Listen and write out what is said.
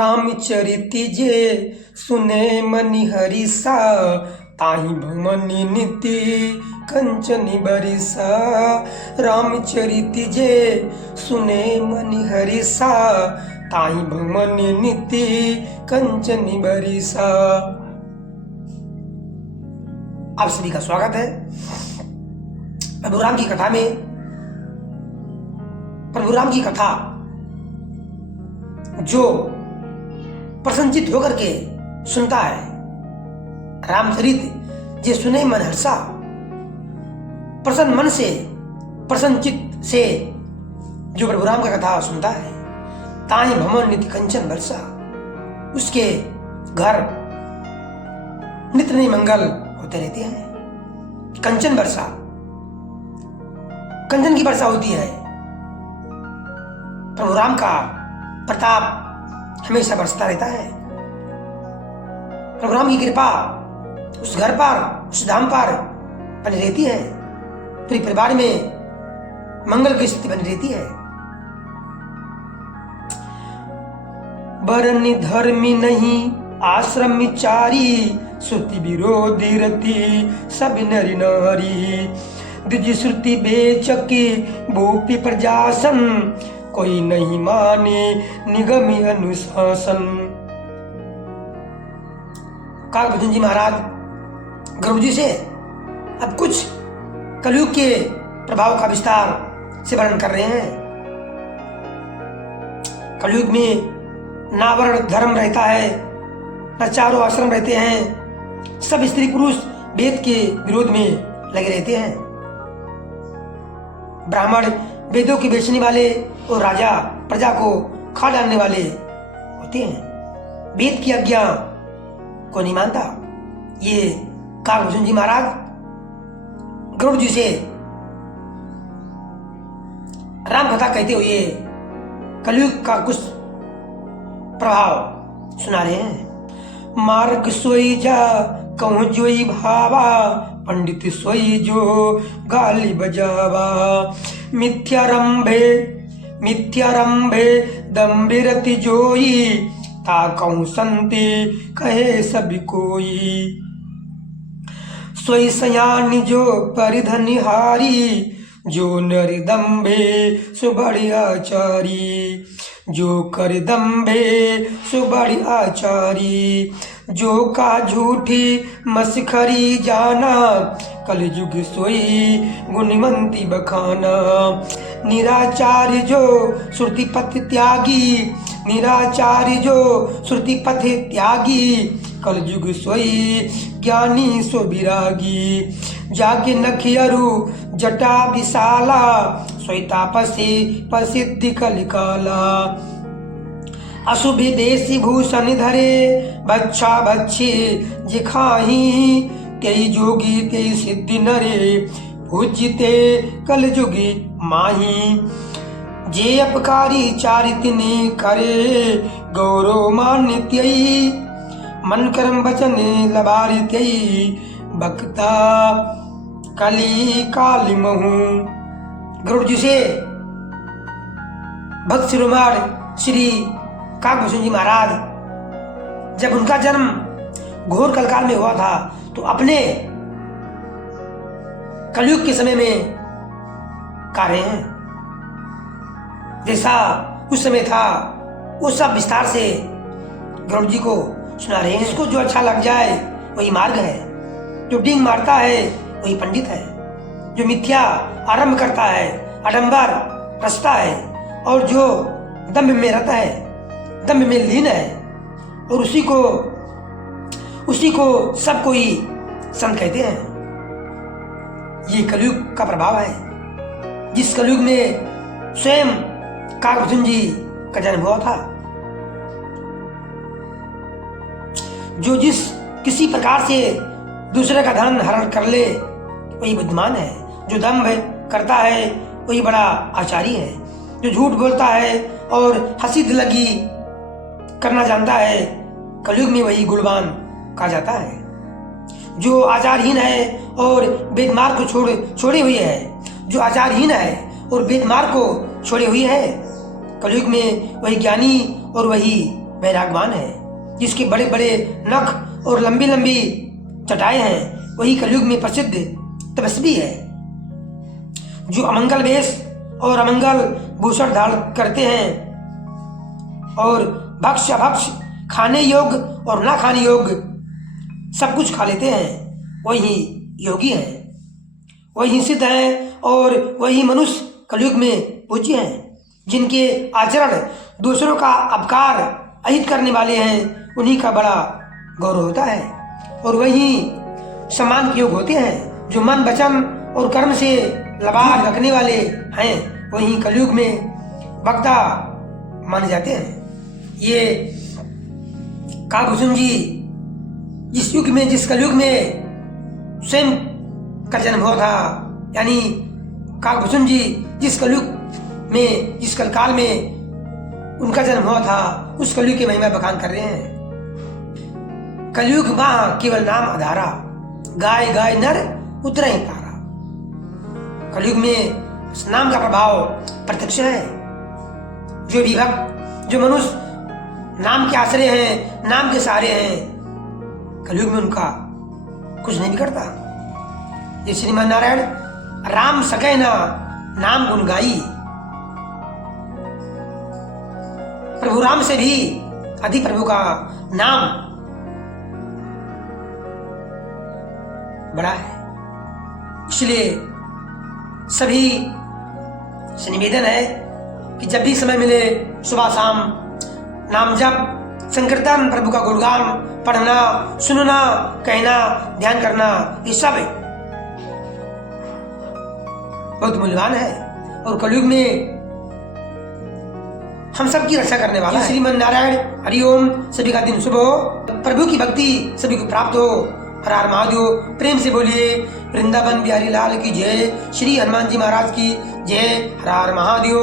रामचरित जे सुने मनि हरिसा, ताहि भमनि नीति कंचनि बरिसा। रामचरित जे सुने मनि हरिसा, ताहि भमनि नीति कंचनि बरिसा। आप सभी का स्वागत है। प्रभु राम की कथा में, प्रभु राम की कथा जो प्रसन्नचित होकर के सुनता है, रामचरित जे सुने मन हर्षा, प्रसन्न मन से, प्रसन्नचित से जो प्रभु राम का कथा सुनता है, ताहि भमन नित्य कंचन बरसा, उसके घर नित्य नई मंगल होते रहते हैं। कंचन वर्षा, कंचन की वर्षा होती है। प्रभु राम का प्रताप हमेशा बरसता रहता है। प्रभु राम की कृपा उस घर पर, उस धाम पर बनी रहती है। पूरे परिवार में मंगल की स्थिति बनी रहती है। वरन धर्मी नहीं आश्रम चारी, श्रुति विरोधी रति सब नरि नारी। द्विज श्रुति बेचके भूपि प्रजासन, कोई नहीं माने निगम अनुशासन। काकभूषण जी महाराज गरुड़ जी से अब कुछ कलयुग के प्रभाव का विस्तार से वर्णन कर रहे हैं। कलयुग में ना वर्ण धर्म रहता है, न चारों आश्रम रहते हैं। सब स्त्री पुरुष वेद के विरोध में लगे रहते हैं। ब्राह्मण वेदों के बेचने वाले और राजा प्रजा को खा डालने वाले होते हैं। वेद की आज्ञा को नहीं मानता। ये काकभूषण जी महाराज गरुड़ जी से राम कथा कहते हुए कलयुग का कुछ प्रभाव सुना रहे हैं। मार्ग सोई जा कहूँ जोई भावा, पंडित सोई जो गाली बजावा। मिथ्यारंभे दम्भिरति जोई, ता कहूँ संति कहे सभी कोई। सोई सयानी जो परिधनिहारी, जो नर दम्भे सुबड़ी आचारी। जो कर दम्भे सुबड़ी आचारी, जो का झूठी मसखरी जाना। कल युग सोई गुणवंती बखाना। निराचार्य जो श्रुति पथ त्यागी, निराचार्य जो श्रुति पथ त्यागी। कल युग सोई ज्ञानी सो विरागी। जागे नखियरु जटा विशाला, सोई तापसी प्रसिद्धि कलिकाला। अशुभि देशी भूषण धरे, बच्छा बच्छी जिखाही। तेई जोगी तेई सिद्धि नरे, पूजिते कल जुगी माही। जे अपकारी चारितने करे, गौरव मान्यत्यई। मन कर्म वचन लबारित्यई, भक्ता कली काली महू। गरुड़ जी से भक्त शिरोमणि श्री काकभूषण जी महाराज, जब उनका जन्म घोर कलकाल में हुआ था, तो अपने कलयुग के समय में कह रहे हैं। जैसा उस समय था वो सब विस्तार से गरुड़ जी को सुना रहे हैं। इसको जो अच्छा लग जाए वही मार्ग है। जो डींग मारता है वही पंडित है। जो मिथ्या आरंभ करता है, आडंबर रचता है, और जो दम्भ में रहता है, दम्भ में लीन है, और उसी को सब कोई संत कहते हैं। ये कलयुग का प्रभाव है। जिस कलयुग में स्वयं काकभूषण जी का जन्म हुआ था, जो जिस किसी प्रकार से दूसरे का धन हरण कर ले वही बुद्धिमान है। जो दम्भ करता है वही बड़ा आचारी है। जो झूठ बोलता है और हंसी दिलगी करना जानता है, कलयुग में वही गुणवान कहा जाता है। जो आचारहीन है और वेद मार्ग को छोड़े हुई है, जो आचारहीन है और वेद मार्ग को छोड़े हुई है, कलयुग में वही ज्ञानी और वही वैरागवान है, जिसके बड़े बड़े नख और लंबी लंबी चटाएं हैं, वही कलयुग में प्रसिद्ध तपस्वी है। जो अमंगल वेश और अमंगल भूषण धारण करते हैं और भक्ष्य अभक्ष खाने योग्य और ना खाने योग्य सब कुछ खा लेते हैं, वही योगी है, वही सिद्ध है और वही मनुष्य कलयुग में पूज्य हैं। जिनके आचरण दूसरों का अपकार अहित करने वाले हैं, उन्हीं का बड़ा गौरव होता है और वही सम्मान के योग होते हैं। जो मन वचन और कर्म से लगाव रखने वाले हैं, वही कलयुग में वक्ता माने जाते हैं। ये काकभूषण जी जिस कलयुग में स्वयं का जन्म हुआ था, यानी काकभूषण जी जिस कलयुग में, जिस कलकाल में उनका जन्म हुआ था, उस कलयुग की महिमा बखान कर रहे हैं। कलयुग मां केवल नाम आधारा, गाय गाय नर उतरा ही तारा। कलयुग में उस नाम का प्रभाव प्रत्यक्ष है। जो विभक्त, जो मनुष्य नाम के आश्रय हैं, नाम के सहारे हैं, कलयुग में उनका कुछ नहीं बिगड़ता। ये श्रीमान नारायण राम सकै ना नाम गुण गाई, प्रभु राम से भी अधिक प्रभु का नाम बड़ा है। इसलिए सभी से निवेदन है कि जब भी समय मिले सुबह शाम नाम जप, संकीर्तन, प्रभु का गुणगान पढ़ना, सुनना, कहना, ध्यान करना, ये सब बहुत मूल्यवान है और कलयुग में हम सब की रक्षा करने वाला है। श्रीमन नारायण हरिओम। सभी का दिन शुभ हो, प्रभु की भक्ति सभी को प्राप्त हो। हर हर महादेव। प्रेम से बोलिए वृंदावन बिहारी लाल की जय, श्री हनुमान जी महाराज की जय। हर हर महादेव।